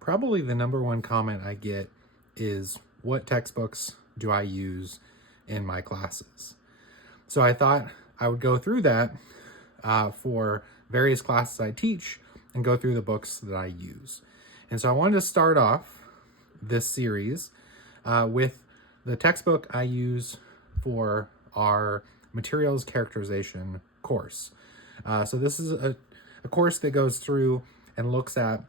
probably the number one comment I get is, what textbooks do I use in my classes? So I thought I would go through that for various classes I teach and go through the books that I use. And so I wanted to start off this series with the textbook I use for our Materials Characterization course. So this is a course that goes through and looks at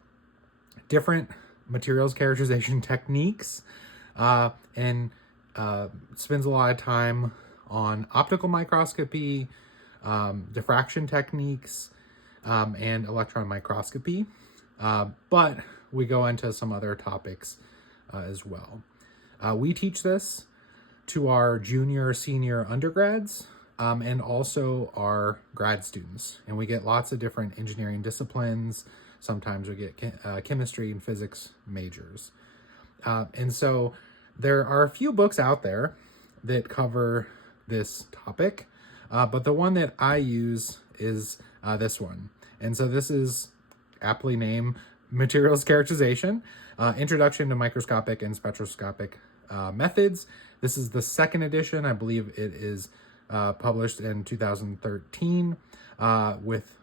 different materials characterization techniques and spends a lot of time on optical microscopy, diffraction techniques, and electron microscopy. But we go into some other topics as well. We teach this to our junior, senior undergrads, and also our grad students. And we get lots of different engineering disciplines. Sometimes we get chemistry and physics majors. And so there are a few books out there that cover this topic, but the one that I use is this one. And so this is aptly named Materials Characterization, Introduction to Microscopic and Spectroscopic Methods. This is the second edition. I believe it is published in 2013 with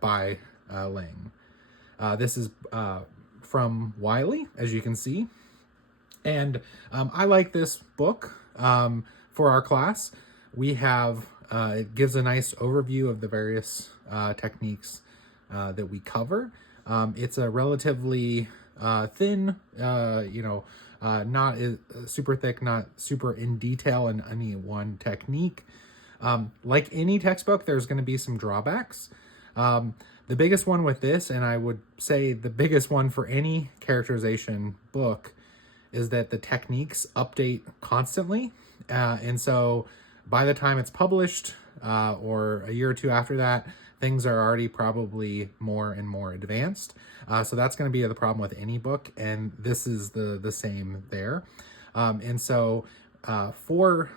by Leng. This is from Wiley, as you can see. And I like this book for our class. We have, it gives a nice overview of the various techniques that we cover. It's a relatively thin, not super thick, not super in detail in any one technique. Like any textbook, there's going to be some drawbacks. The biggest one with this, and I would say the biggest one for any characterization book, is that the techniques update constantly. And so by the time it's published, or a year or two after that, things are already probably more and more advanced. So that's going to be the problem with any book, and this is the same there. And so for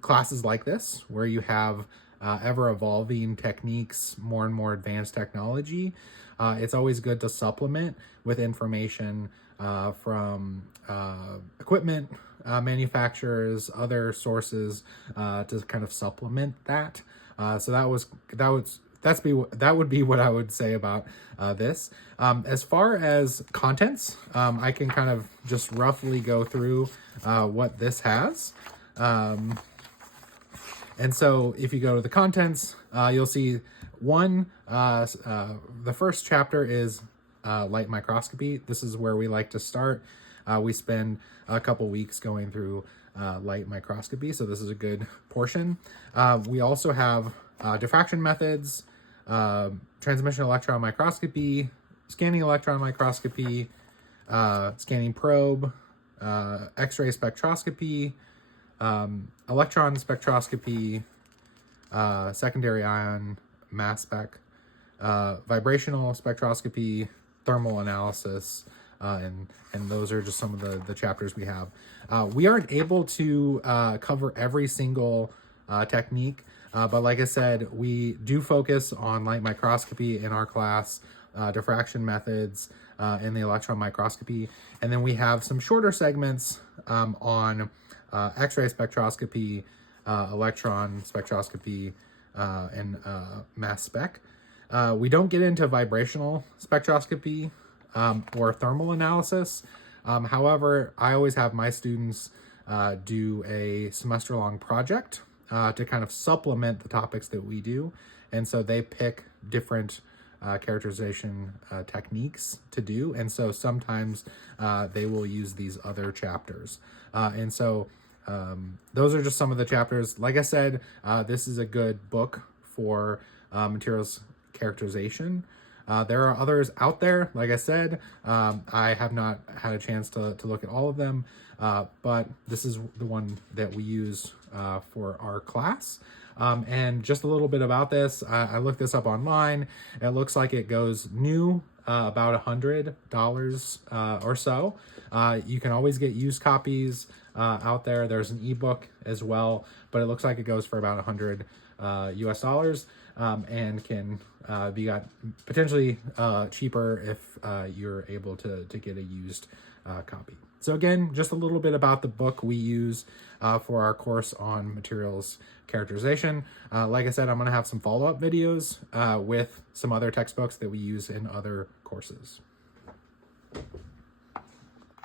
classes like this, where you have ever-evolving techniques, more and more advanced technology, it's always good to supplement with information from equipment manufacturers, other sources, to kind of supplement that. So that would be what I would say about this. As far as contents, I can kind of just roughly go through what this has. And so if you go to the contents, you'll see the first chapter is light microscopy. This is where we like to start. We spend a couple weeks going through light microscopy, so this is a good portion. We also have diffraction methods, transmission electron microscopy, scanning electron microscopy, scanning probe, X-ray spectroscopy, electron spectroscopy, secondary ion mass spec, vibrational spectroscopy, thermal analysis, and those are just some of the chapters we have. We aren't able to cover every single technique, but like I said, we do focus on light microscopy in our class, diffraction methods, and the electron microscopy. And then we have some shorter segments on X-ray spectroscopy, electron spectroscopy, and mass spec. We don't get into vibrational spectroscopy or thermal analysis. However, I always have my students do a semester-long project to kind of supplement the topics that we do. And so they pick different characterization techniques to do. And so sometimes they will use these other chapters. And so those are just some of the chapters. Like I said, this is a good book for materials characterization. There are others out there. Like I said, I have not had a chance to look at all of them, but this is the one that we use for our class. And just a little bit about this, I looked this up online. It looks like it goes new about $100 or so. You can always get used copies out there. There's an ebook as well, but it looks like it goes for about $100 US dollars. and can be got potentially cheaper if you're able to get a used copy. So again, just a little bit about the book we use for our course on materials characterization. Like I said, I'm going to have some follow-up videos with some other textbooks that we use in other courses.